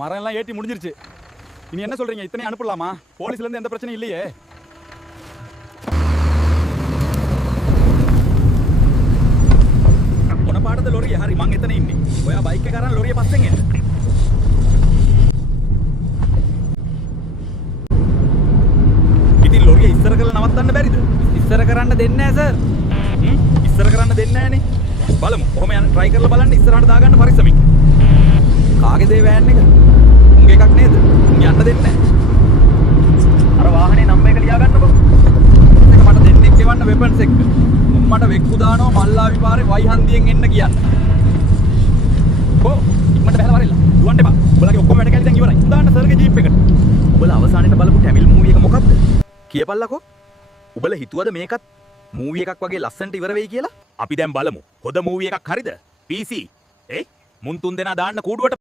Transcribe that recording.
மரம் எல்லாம் ஏற்றி முடிஞ்சிருச்சு. இனி என்ன சொல்றீங்க? இத்தனை அனுப்பலாமா? போலீஸ்ல இருந்து எந்த பிரச்சனையும் இல்லையே. මොන පාටද ලොරිය? හරි මං එතන ඉන්නේ. ඔයා බයික් එක අරන් ලොරිය පස්සෙන් එන්න. ඉතින් ලොරිය ඉස්සර කරලා නවත්තන්න බැරිද? ඉස්සර කරන්න දෙන්නේ නැහැ සර්. ඉස්සර කරන්න දෙන්නේ නැහනේ. බලමු. කොහොම යන try කරලා බලන්න ඉස්සරහට දාගන්න පරිස්සමින්. කාගේද ඒ වෑන් එක? උන්ගේ එකක් නේද? උන් යන්න දෙන්නේ නැහැ. අර වාහනේ නම්බර් එක ලියා ගන්නකො. ඒක මට දෙන්නෙක් ගෙවන්න වෙපන්ස් එක. උන් මට වෙක්කු දානවා මල්ලාවි පාරේ වයිහන්දියෙන් එන්න කියන්න. කො ඉක්මනට බහලා වරෙල්ල. දුවන්න එපා. උඹලගේ ඔක්කොම වැඩ කැලි දැන් ඉවරයි. දාන්න සර්ගේ ජීප් එකට. උඹලා අවසානෙට බලපු ටැමිල් මූවි එක මොකක්ද? කියපල්ලකෝ. උඹලා හිතුවද මේකත් මූවි එකක් වගේ ලස්සනට ඉවර වෙයි කියලා? අපි දැන් බලමු. හොඳ මූවි එකක් හරිද? PC. මුන් තුන් දෙනා දාන්න කූඩුවට